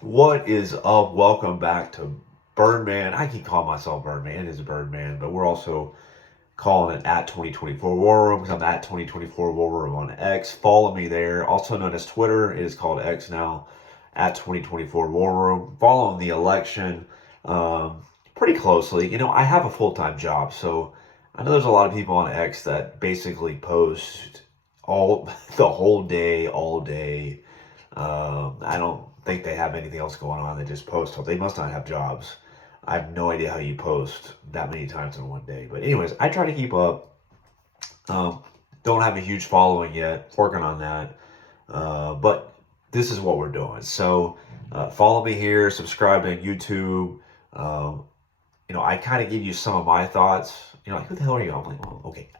What is up? Welcome back to Birdman. I keep calling myself Birdman. It is Birdman, but we're also calling it at 2024 War Room because I'm at 2024 War Room on X. Follow me there. Also known as Twitter. It is called X now, at 2024 War Room. Following the election pretty closely. I have a full time job, so I know there's a lot of people on X that basically post all the whole day, all day. I don't think they have anything else going on. They just post. They must not have jobs. I have no idea how you post that many times in one day. But anyways, I try to keep up. Um, don't have a huge following yet. Working on that. But this is what we're doing. So follow me here. Subscribe to YouTube. Um, I kind of give you some of my thoughts. Like, who the hell are you? I'm like, well, okay.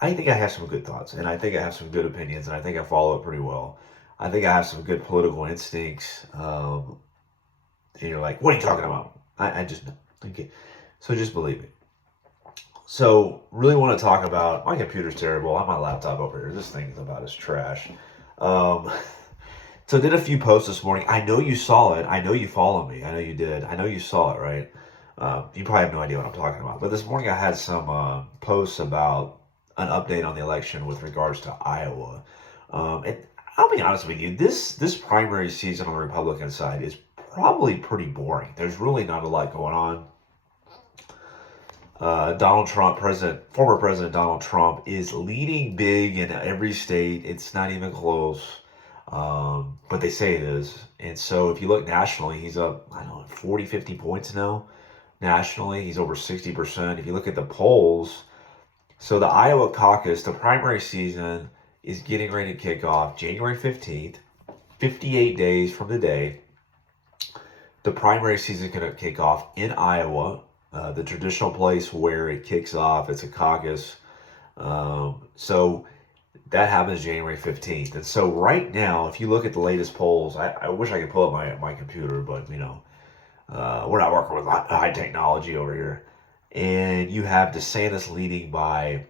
I think I have some good thoughts, and I think I have some good opinions, and I think I follow it pretty well. I think I have some good political instincts. And you're like, what are you talking about? I just know. Okay. So just believe me. So really want to talk about my computer's terrible. I have my laptop over here. This thing is about as trash. Um, so I did a few posts this morning. I know you saw it. I know you follow me. I know you did. I know you saw it, right? You probably have no idea what I'm talking about. But this morning I had some posts about an update on the election with regards to Iowa. And I'll be honest with you, this primary season on the Republican side is probably pretty boring. There's really not a lot going on. Donald Trump, former President Donald Trump, is leading big in every state. It's not even close, but they say it is. And so if you look nationally, he's up, I don't know, 40, 50 points now. Nationally, he's over 60%. If you look at the polls, so the Iowa caucus, the primary season is getting ready to kick off January 15th, 58 days from today. The primary season is going to kick off in Iowa, the traditional place where it kicks off. It's a caucus. So that happens January 15th. And so right now, if you look at the latest polls, I wish I could pull up my computer, but we're not working with high technology over here. And you have DeSantis leading by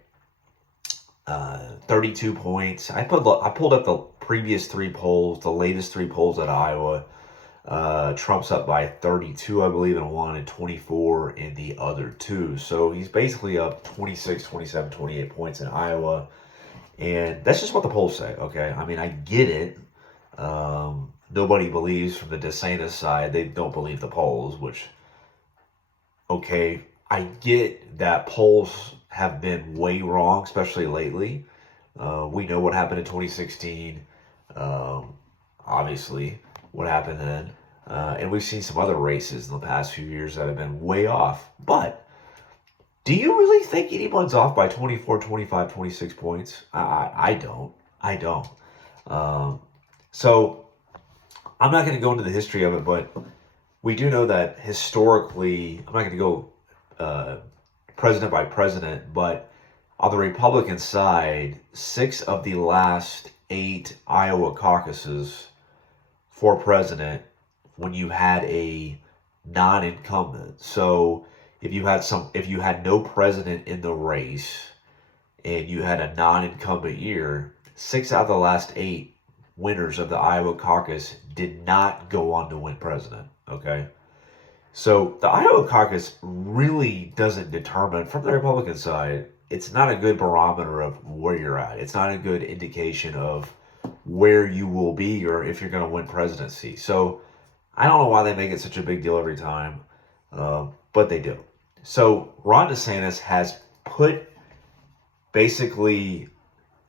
32 points. I pulled up the previous three polls, the latest three polls at Iowa. Trump's up by 32, I believe, in one, and 24 in the other two. So he's basically up 26, 27, 28 points in Iowa. And that's just what the polls say, okay? I mean, I get it. Nobody believes from the DeSantis side. They don't believe the polls, which, okay, I get that polls have been way wrong, especially lately. We know what happened in 2016. Obviously, what happened then. And we've seen some other races in the past few years that have been way off. But do you really think anyone's off by 24, 25, 26 points? I don't. I don't. Um, so I'm not going to go into the history of it, but we do know that historically, I'm not going to go president by president, but on the Republican side, 6 of the last 8 Iowa caucuses for president when you had a non-incumbent. So if you had no president in the race and you had a non-incumbent year, 6 out of the last 8 winners of the Iowa caucus did not go on to win president. Okay. So the Iowa caucus really doesn't determine, from the Republican side, it's not a good barometer of where you're at. It's not a good indication of where you will be or if you're going to win presidency. So I don't know why they make it such a big deal every time, but they do. So Ron DeSantis has put basically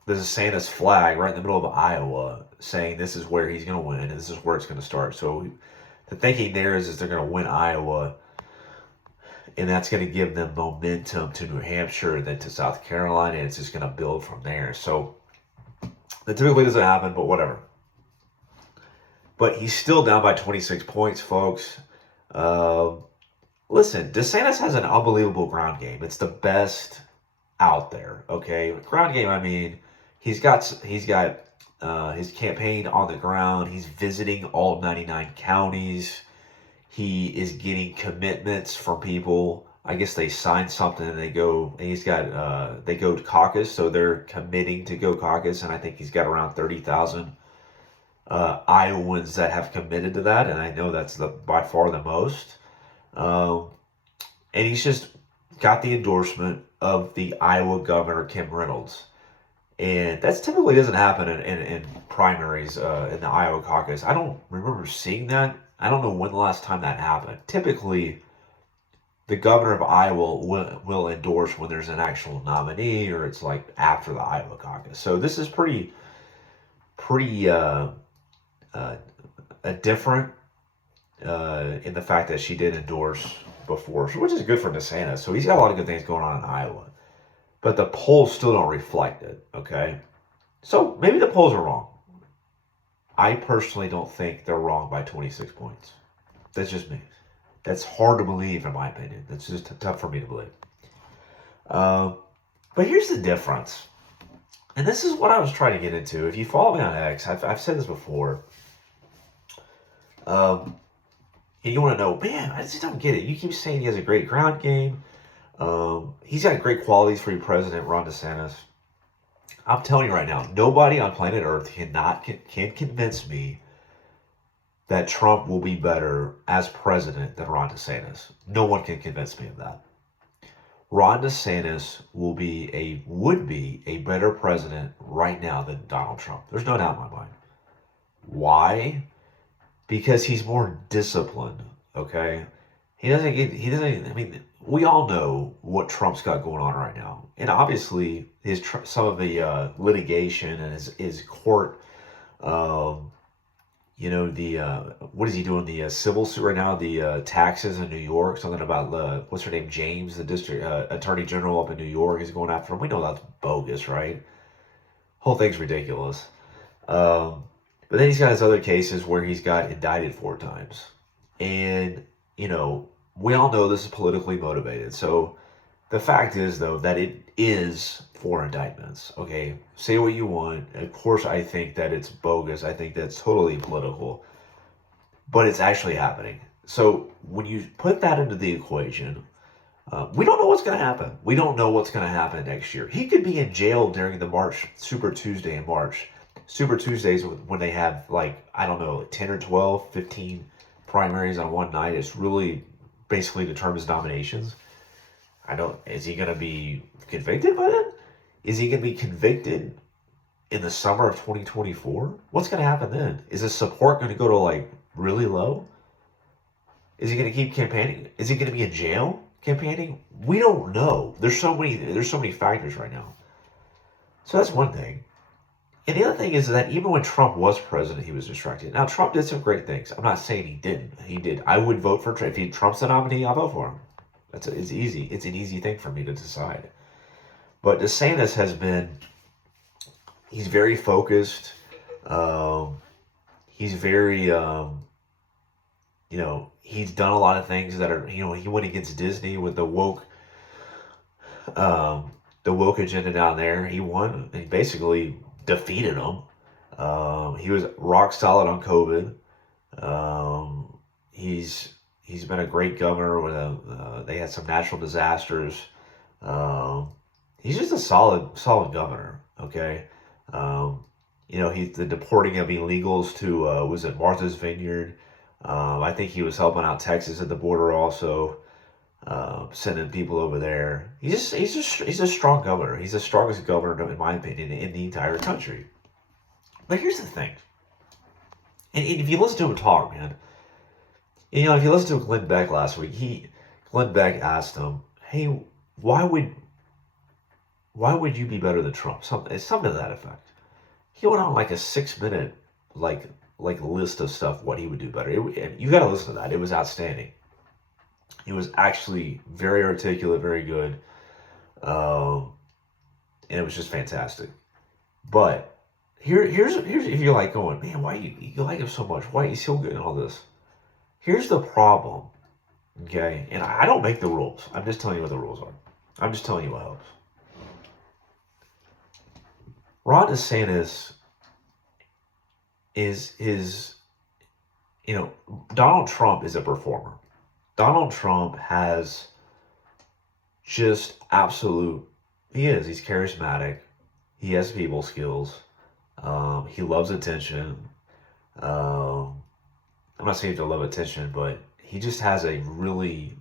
the DeSantis flag right in the middle of Iowa, saying this is where he's going to win and this is where it's going to start. So the thinking there is they're going to win Iowa, and that's going to give them momentum to New Hampshire, then to South Carolina, and it's just going to build from there. So that typically doesn't happen, but whatever. But he's still down by 26 points, folks. Listen, DeSantis has an unbelievable ground game. It's the best out there. Okay, ground game. I mean, he's got his campaign on the ground. He's visiting all 99 counties. He is getting commitments from people. I guess they sign something and they go, and they go to caucus, so they're committing to go caucus, and I think he's got around 30,000 Iowans that have committed to that, and I know that's by far the most. Um, and he's just got the endorsement of the Iowa Governor Kim Reynolds. And that typically doesn't happen in primaries in the Iowa caucus. I don't remember seeing that. I don't know when the last time that happened. Typically, the governor of Iowa will endorse when there's an actual nominee or it's like after the Iowa caucus. So this is pretty uh, different in the fact that she did endorse before, which is good for DeSantis. So he's got a lot of good things going on in Iowa. But the polls still don't reflect it, okay? So maybe the polls are wrong. I personally don't think they're wrong by 26 points. That's just me. That's hard to believe, in my opinion. That's just tough for me to believe. But here's the difference. And this is what I was trying to get into. If you follow me on X, I've said this before. And you want to know, man, I just don't get it. You keep saying he has a great ground game. He's got great qualities for your president, Ron DeSantis. I'm telling you right now, nobody on planet Earth can convince me that Trump will be better as president than Ron DeSantis. No one can convince me of that. Ron DeSantis would be a better president right now than Donald Trump. There's no doubt in my mind. Why? Because he's more disciplined. Okay, he doesn't. I mean, we all know what Trump's got going on right now, and obviously some of the litigation and his court. The what is he doing? The civil suit right now, the taxes in New York, something about what's her name, James, the district attorney general up in New York, is going after him. We know that's bogus, right? Whole thing's ridiculous. But then he's got his other cases where he's got indicted 4 times, and we all know this is politically motivated. So the fact is, though, that it is 4 indictments. Okay, say what you want. Of course, I think that it's bogus. I think that's totally political, but it's actually happening. So when you put that into the equation, we don't know what's going to happen. We don't know what's going to happen next year. He could be in jail during the Super Tuesday in March. Super Tuesdays when they have I don't know, 10 or 12, 15 primaries on one night. It's really basically determines nominations. Is he going to be convicted by then? Is he going to be convicted in the summer of 2024? What's going to happen then? Is his support going to go to really low? Is he going to keep campaigning? Is he going to be in jail campaigning? We don't know. There's so many factors right now. So that's one thing. And the other thing is that even when Trump was president, he was distracted. Now, Trump did some great things. I'm not saying he didn't. He did. I would vote for Trump. If Trump's the nominee, I'll vote for him. It's easy. It's an easy thing for me to decide. But DeSantis he's very focused. He's very, he's done a lot of things that are, he went against Disney with the woke agenda down there. He won and he basically defeated them. He was rock solid on COVID. He's been a great governor when they had some natural disasters. He's just a solid governor. Okay. He's the deporting of illegals to was it Martha's Vineyard. I think he was helping out Texas at the border also. Sending people over there. He's a strong governor. He's the strongest governor, in my opinion, in the entire country. But here's the thing. And if you listen to him talk, man, if you listen to Glenn Beck last week, Glenn Beck asked him, "Hey, why would you be better than Trump?" Something to that effect. He went on a 6-minute list of stuff what he would do better. And you got to listen to that. It was outstanding. He was actually very articulate, very good, and it was just fantastic. But here's if you're going, man, why you like him so much? Why is he so good in all this? Here's the problem, okay? And I don't make the rules. I'm just telling you what the rules are. I'm just telling you what helps. Ron DeSantis is Donald Trump is a performer. Donald Trump has just he's charismatic. He has people skills. He loves attention. I'm not saying to love attention, but he just has a really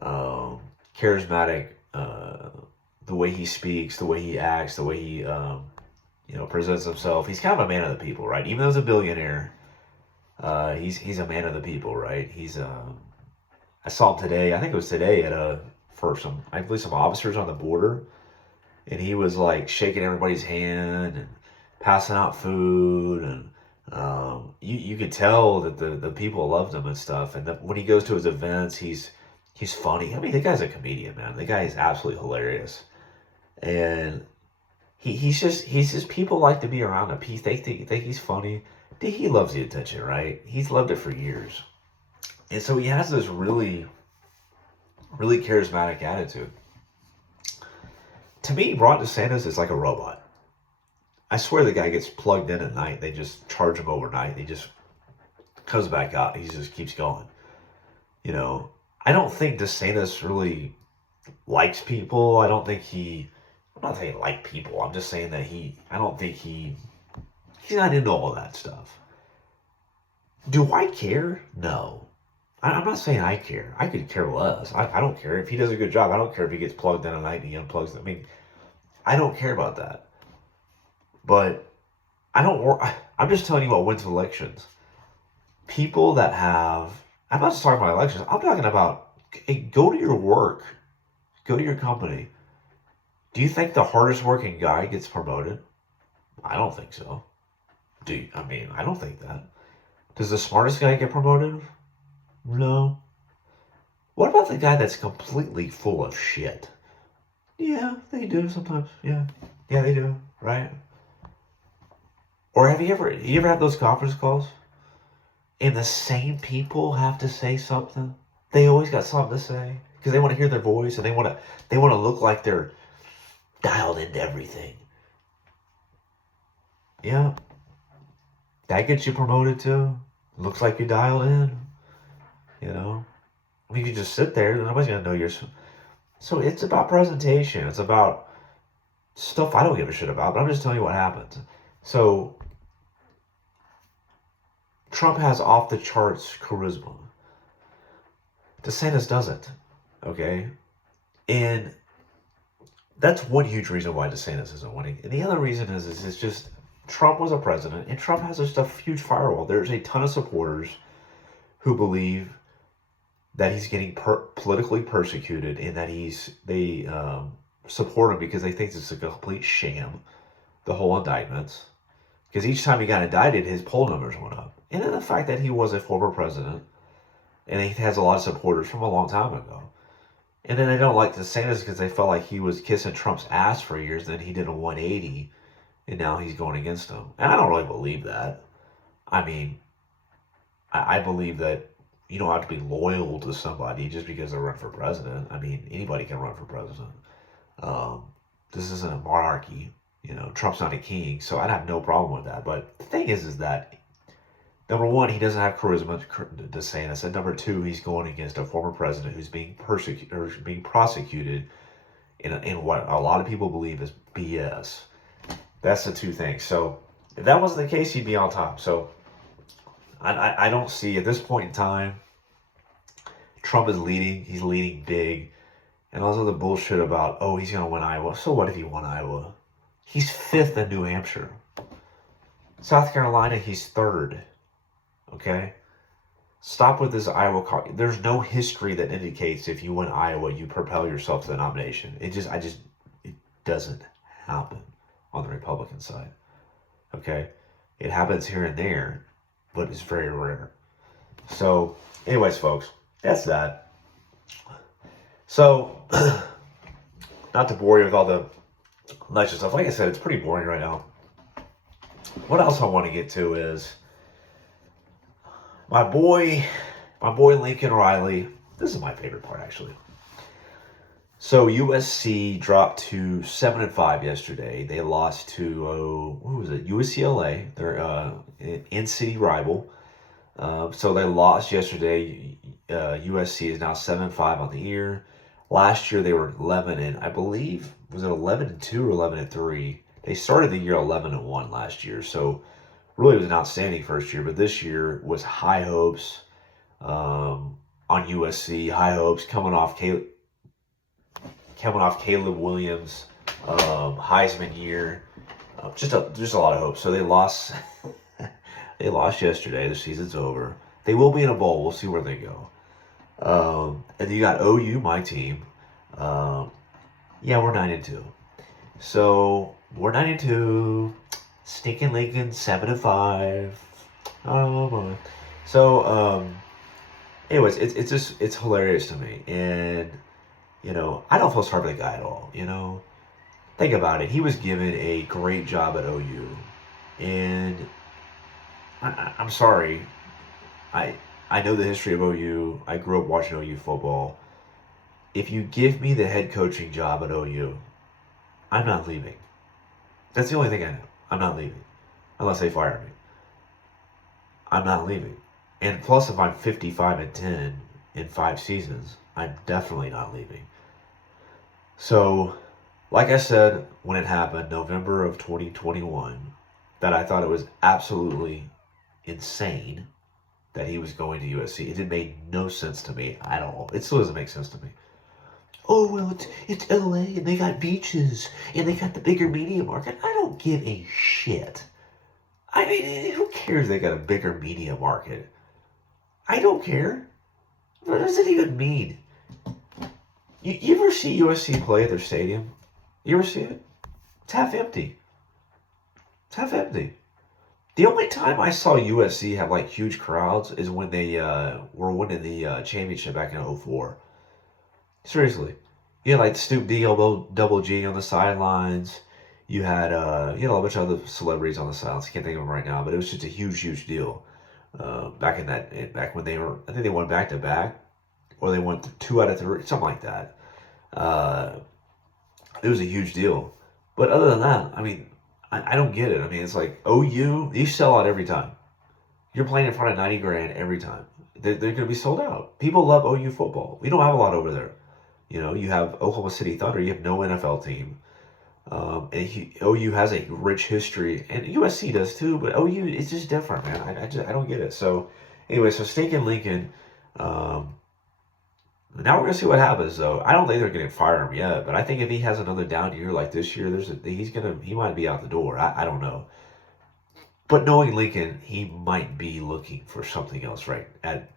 charismatic, the way he speaks, the way he acts, the way he presents himself. He's kind of a man of the people, right? Even though he's a billionaire, he's a man of the people, right? I saw him today. I think it was today at for some, I believe, some officers on the border, and he was like shaking everybody's hand and passing out food, and you could tell that the people loved him and stuff. And when he goes to his events, he's funny. I mean, the guy's a comedian, man. The guy is absolutely hilarious, and he's just people like to be around him. They think he's funny. He loves the attention, right? He's loved it for years, and so he has this really really charismatic attitude. To me, Ron DeSantis is like a robot. I swear the guy gets plugged in at night. They just charge him overnight. He just comes back out. He just keeps going. You know, I don't think DeSantis really likes people. I don't think I'm not saying like people. I'm just saying that I don't think he's not into all that stuff. Do I care? No. I'm not saying I care. I could care less. I don't care. If he does a good job, I don't care if he gets plugged in at night and he unplugs. I mean, I don't care about that. But I don't work. I'm just telling you what wins elections. People that have, I'm not just talking about elections. I'm talking about, hey, go to your work, go to your company. Do you think the hardest working guy gets promoted? I don't think so. I mean, I don't think that. Does the smartest guy get promoted? No. What about the guy that's completely full of shit? Yeah, they do sometimes. Yeah, they do. Right. Or you ever have those conference calls and the same people have to say something? They always got something to say because they want to hear their voice and they want to look like they're dialed into everything. Yeah. That gets you promoted too. Looks like you're dialed in. You know? I mean, you just sit there, nobody's going to know you're. So it's about presentation. It's about stuff I don't give a shit about, but I'm just telling you what happens. So Trump has off the charts charisma. DeSantis doesn't. Okay? And that's one huge reason why DeSantis isn't winning. And the other reason is it's just Trump was a president, and Trump has just a huge firewall. There's a ton of supporters who believe that he's getting politically persecuted and that they support him because they think it's a complete sham, the whole indictments. Because each time he got indicted, his poll numbers went up. And then the fact that he was a former president and he has a lot of supporters from a long time ago. And then they don't like DeSantis because they felt like he was kissing Trump's ass for years. Then he did a 180 and now he's going against him. And I don't really believe that. I mean, I believe that you don't have to be loyal to somebody just because they run for president. I mean, anybody can run for president. This isn't a monarchy. You know, Trump's not a king, so I'd have no problem with that. But the thing is that number one, he doesn't have charisma, DeSantis, and number two, he's going against a former president who's being persecuted or being prosecuted in what a lot of people believe is BS. That's the two things. So if that wasn't the case, he'd be on top. So I don't see at this point in time, Trump is leading. He's leading big. And all this other bullshit about, oh, he's going to win Iowa. So what if he won Iowa? He's fifth in New Hampshire. South Carolina, he's third. Okay? Stop with this Iowa caucus. There's no history that indicates if you win Iowa, you propel yourself to the nomination. It doesn't happen on the Republican side. Okay? It happens here and there, but it's very rare. So, anyways, folks, that's that. So, not to bore you with all the nice stuff. Like I said, it's pretty boring right now. What else I want to get to is my boy Lincoln Riley. This is my favorite part, actually. So USC dropped to 7-5 yesterday. They lost to UCLA, their in-city rival. So they lost yesterday. USC is now 7-5 on the year. Last year they were 11 and I believe was it 11-2 or 11-3. They started the year 11-1 last year. So really was an outstanding first year, but this year was high hopes on USC, high hopes coming off Caleb Williams, Heisman year, just a lot of hope. So they lost they lost yesterday. The season's over. They will be in a bowl. We'll see where they go. And you got OU, my team. Yeah, we're 9-2. So we're 9-2. Stinking Lincoln 7-5. Oh my. So anyways, it's hilarious to me, and I don't feel sorry for the guy at all. Think about it. He was given a great job at OU, and I'm sorry. I know the history of OU. I grew up watching OU football. If you give me the head coaching job at OU, I'm not leaving. That's the only thing I know. I'm not leaving. Unless they fire me. I'm not leaving. And plus, if I'm 55-10 in 5 seasons, I'm definitely not leaving. So, like I said, when it happened, November of 2021, that I thought it was absolutely insane that he was going to USC. It made no sense to me at all. It still doesn't make sense to me. Oh, well, it's LA, and they got beaches, and they got the bigger media market. I don't give a shit. I mean, who cares they got a bigger media market? I don't care. What does it even mean? You ever see USC play at their stadium? You ever see it? It's half empty. It's half empty. The only time I saw USC have like huge crowds is when they were winning the championship back in 2004. Seriously. You had like Snoop D, Double G on the sidelines. You had a bunch of other celebrities on the sidelines. I can't think of them right now, but it was just a huge deal. Back when they were, I think they won back to back, or they won 2 out of 3, something like that. It was a huge deal. But other than that, I mean, I don't get it. I mean, it's like OU, you sell out every time. You're playing in front of 90 grand every time. They're going to be sold out. People love OU football. We don't have a lot over there. You have Oklahoma City Thunder. You have no NFL team. And OU has a rich history, and USC does too. But OU is just different, man. I don't get it. So anyway, so Stinking Lincoln. Now we're gonna see what happens, though. I don't think they're gonna fire him yet, but I think if he has another down year like this year, he might be out the door. I don't know. But knowing Lincoln, he might be looking for something else, right?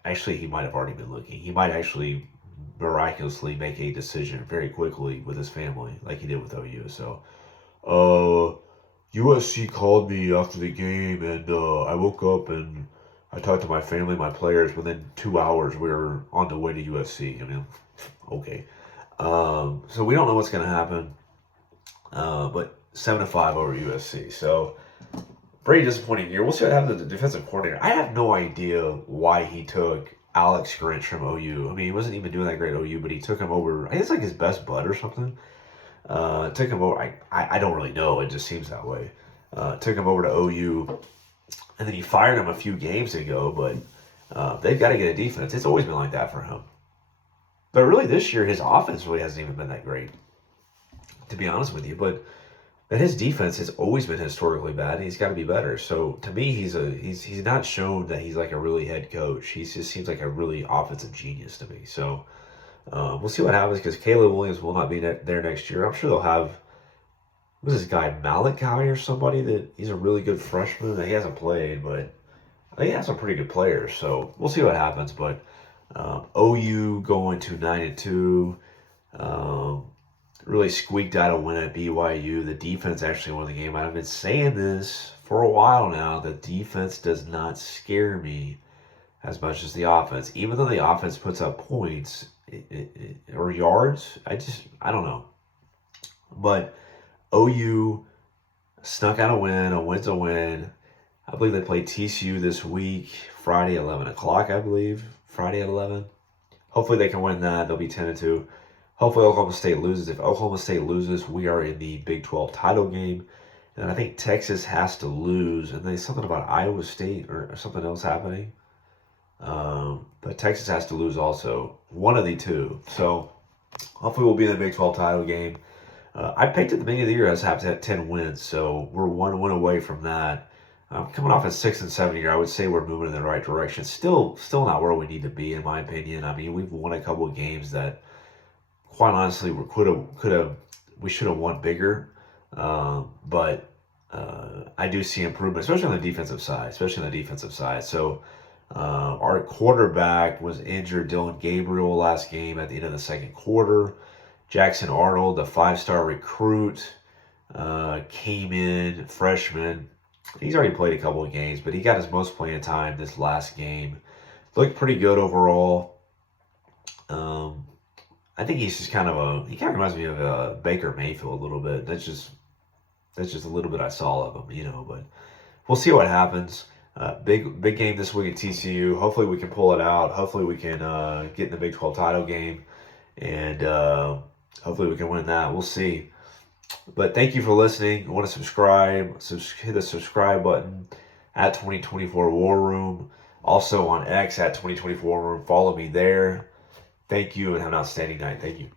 Actually, he might have already been looking. He might actually miraculously make a decision very quickly with his family, like he did with OU. So, USC called me after the game, and I woke up and I talked to my family, my players. Within 2 hours, we were on the way to USC. I mean, okay. So we don't know what's going to happen, but 7-5 over USC. So, very disappointing year. We'll see what happens to the defensive coordinator. I have no idea why he took Alex Grinch from OU. I mean, he wasn't even doing that great at OU, but he took him over. I think it's like his best bud or something. Took him over. I don't really know. It just seems that way. Took him over to OU, and then he fired him a few games ago. But they've got to get a defense. It's always been like that for him. But really, this year his offense really hasn't even been that great, to be honest with you. But his defense has always been historically bad, and he's got to be better. So to me, he's not shown that he's like a really head coach. He just seems like a really offensive genius to me. So we'll see what happens, because Caleb Williams will not be there next year. I'm sure they'll have, who's this guy, Malachi or somebody, that he's a really good freshman that he hasn't played, but I think he has some pretty good players. So we'll see what happens. But OU going to 9-2. Really squeaked out a win at BYU. The defense actually won the game. I've been saying this for a while now. The defense does not scare me as much as the offense. Even though the offense puts up points or yards, I don't know. But OU snuck out a win. A win's a win. I believe they play TCU this week, Friday 11 o'clock, I believe. Friday at 11. Hopefully they can win that. They'll be 10-2. Hopefully Oklahoma State loses. If Oklahoma State loses, we are in the Big 12 title game. And I think Texas has to lose. And there's something about Iowa State or something else happening. But Texas has to lose also. One of the two. So hopefully we'll be in the Big 12 title game. I picked at the beginning of the year as have to have 10 wins. So we're 1 win away from that. Coming off a 6-7 year, I would say we're moving in the right direction. Still not where we need to be, in my opinion. I mean, we've won a couple of games that, quite honestly, we should have won bigger. But I do see improvement, especially on the defensive side. So our quarterback was injured, Dylan Gabriel, last game at the end of the second quarter. Jackson Arnold, the 5-star recruit, came in, freshman. He's already played a couple of games, but he got his most playing time this last game. Looked pretty good overall. I think he's just he kind of reminds me of Baker Mayfield a little bit. That's just a little bit I saw of him, but we'll see what happens. Big game this week at TCU. Hopefully we can pull it out. Hopefully we can get in the Big 12 title game, and hopefully we can win that. We'll see. But thank you for listening. You want to subscribe, hit the subscribe button at 2024 War Room. Also on X at 2024 War Room. Follow me there. Thank you and have an outstanding night. Thank you.